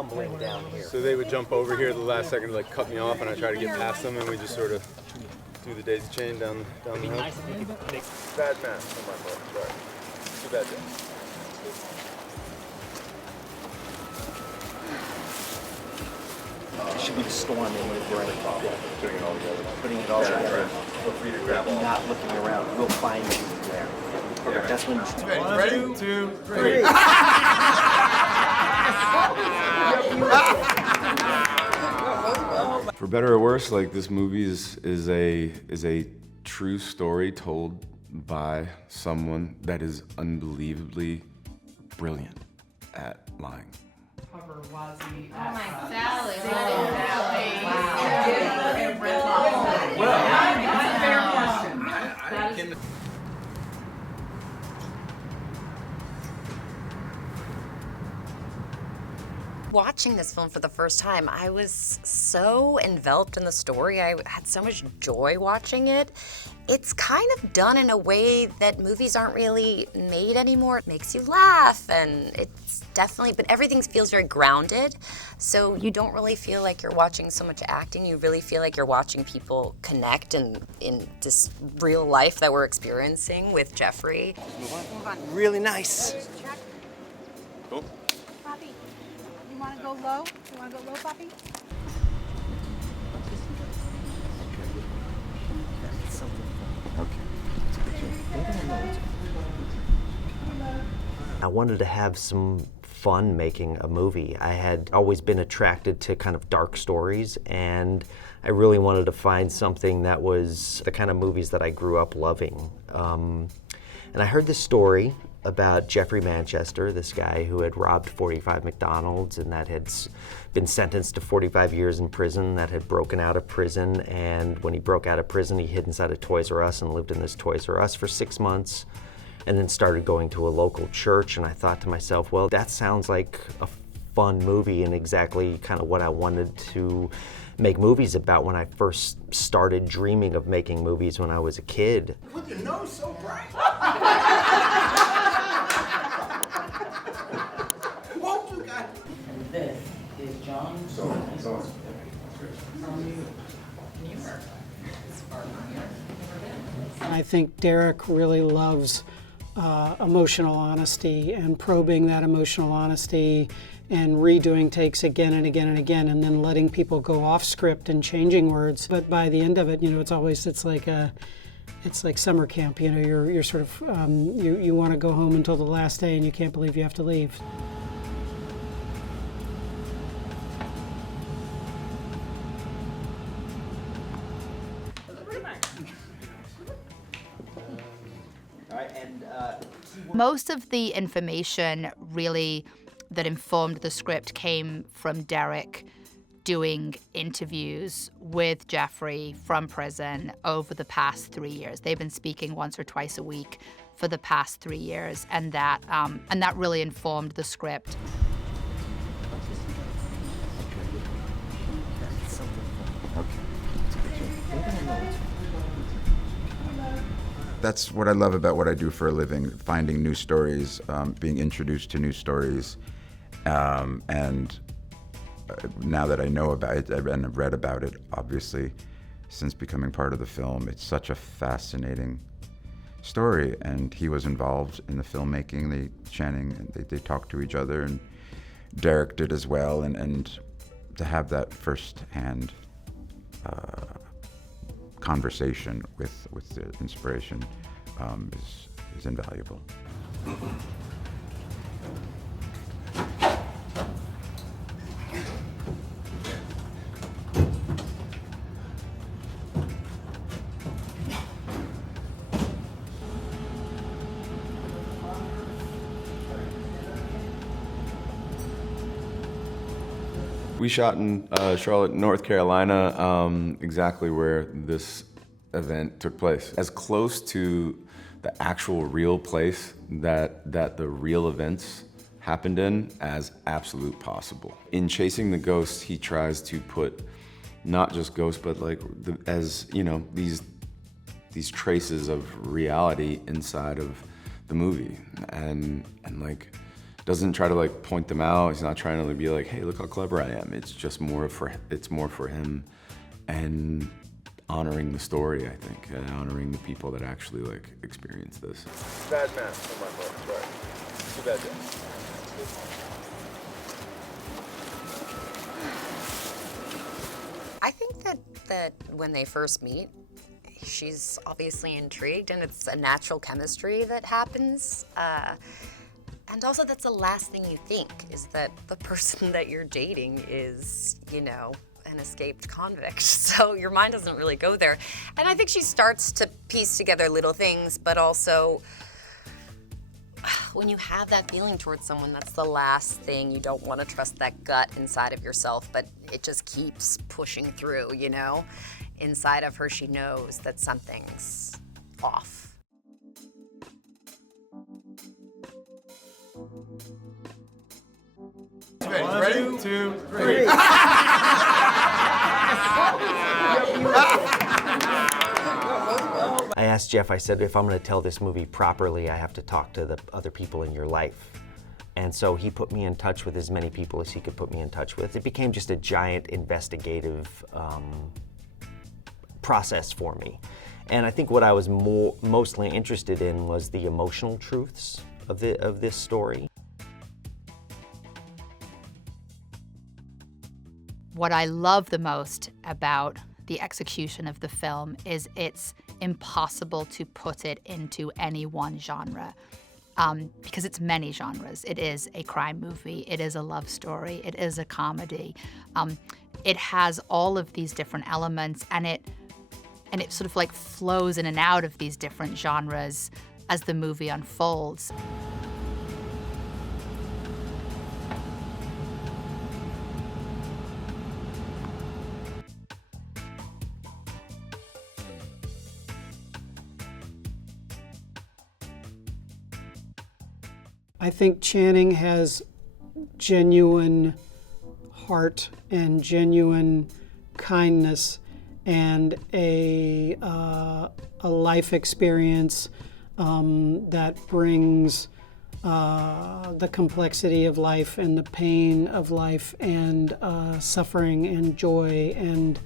tumbling down here. So they would jump over here at the last second to like cut me off, and I try to get past them, and we just sort of do the daisy chain down the hill. Nice if you could make... Bad math on my part, sorry. Too bad, Jeff. It should be the storm in the brain. Putting it all together. Putting it all together. Feel free to grab all. Not looking around. We'll find you there. Okay, that's when you... Ready? 2, 3. For better or worse, like this movie is a true story told by someone that is unbelievably brilliant at lying. Cover Wazzy. Oh my Sally. Well, that's a fair question. Watching this film for the first time, I was so enveloped in the story. I had so much joy watching it. It's kind of done in a way that movies aren't really made anymore. It makes you laugh, and it's definitely, but everything feels very grounded. So you don't really feel like you're watching so much acting. You really feel like you're watching people connect in this real life that we're experiencing with Jeffrey. Move on. Really nice. Cool. Poppy, you want to go low? You want to go low, Poppy? I wanted to have some fun making a movie. I had always been attracted to kind of dark stories, and I really wanted to find something that was the kind of movies that I grew up loving. And I heard this story about Jeffrey Manchester, this guy who had robbed 45 McDonald's and that had been sentenced to 45 years in prison, that had broken out of prison, and when he broke out of prison, he hid inside a Toys R Us and lived in this Toys R Us for 6 months, and then started going to a local church. And I thought to myself, well, that sounds like a fun movie and exactly kind of what I wanted to make movies about when I first started dreaming of making movies when I was a kid. With your nose so bright. Won't you guys? And this is John. I think Derek really loves emotional honesty and probing that emotional honesty and redoing takes again and again and again, and then letting people go off script and changing words. But by the end of it, you know, it's like summer camp. You know, you're sort of you want to go home until the last day, and you can't believe you have to leave. Most of the information really that informed the script came from Derek doing interviews with Jeffrey from prison over the past 3 years. They've been speaking once or twice a week for the past 3 years, and that really informed the script. That's what I love about what I do for a living, finding new stories, being introduced to new stories. And now that I know about it and have read about it, obviously, since becoming part of the film, it's such a fascinating story. And he was involved in the filmmaking. Channing, they talked to each other, and Derek did as well. And to have that first-hand conversation with the inspiration is invaluable. We shot in Charlotte, North Carolina, exactly where this event took place. As close to the actual real place that the real events happened in as absolute possible. In Chasing the Ghost, he tries to put not just ghosts, but like as you know, these traces of reality inside of the movie, and like doesn't try to like point them out. He's not trying to be like, hey, look how clever I am. It's just more for him and honoring the story, I think, and honoring the people that actually like experience this. Bad man on my part, sorry. Too bad, yeah. I think that when they first meet, she's obviously intrigued, and it's a natural chemistry that happens. And also, that's the last thing you think, is that the person that you're dating is, you know, an escaped convict. So your mind doesn't really go there. And I think she starts to piece together little things, but also, when you have that feeling towards someone, that's the last thing. You don't want to trust that gut inside of yourself, but it just keeps pushing through, you know? Inside of her, she knows that something's off. Ready? 1, 2, 3. I asked Jeff, I said, if I'm going to tell this movie properly, I have to talk to the other people in your life. And so he put me in touch with as many people as he could put me in touch with. It became just a giant investigative process for me. And I think what I was mostly interested in was the emotional truths of this story. What I love the most about the execution of the film is it's impossible to put it into any one genre, because it's many genres. It is a crime movie, it is a love story, it is a comedy. It has all of these different elements, and it sort of like flows in and out of these different genres as the movie unfolds. I think Channing has genuine heart and genuine kindness and a life experience that brings the complexity of life and the pain of life and suffering and joy and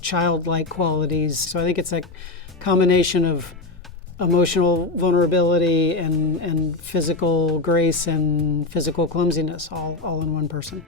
childlike qualities. So I think it's a combination of emotional vulnerability and physical grace and physical clumsiness all in one person.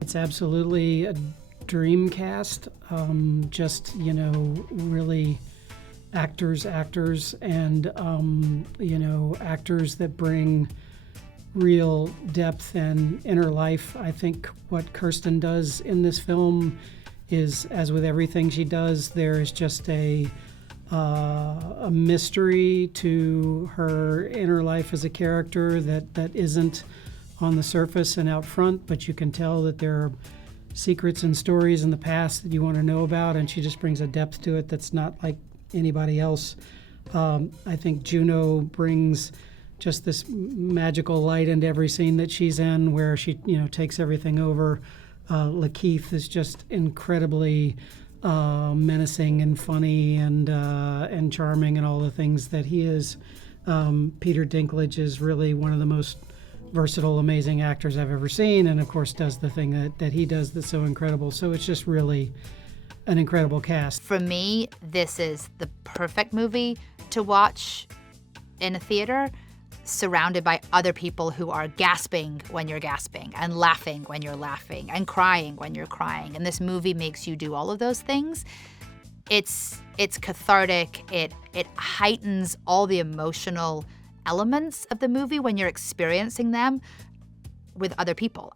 It's absolutely a dream cast, just, you know, really actors and, you know, actors that bring real depth and inner life. I think what Kirsten does in this film is, as with everything she does, there is just a mystery to her inner life as a character that isn't on the surface and out front, but you can tell that there are secrets and stories in the past that you want to know about, and she just brings a depth to it that's not like anybody else. I think Juno brings just this magical light into every scene that she's in, where she, you know, takes everything over. Lakeith is just incredibly menacing and funny and charming and all the things that he is. Peter Dinklage is really one of the most versatile, amazing actors I've ever seen, and of course does the thing that he does that's so incredible. So it's just really an incredible cast. For me, this is the perfect movie to watch in a theater, surrounded by other people who are gasping when you're gasping, and laughing when you're laughing, and crying when you're crying. And this movie makes you do all of those things. It's cathartic. It heightens all the emotional elements of the movie when you're experiencing them with other people.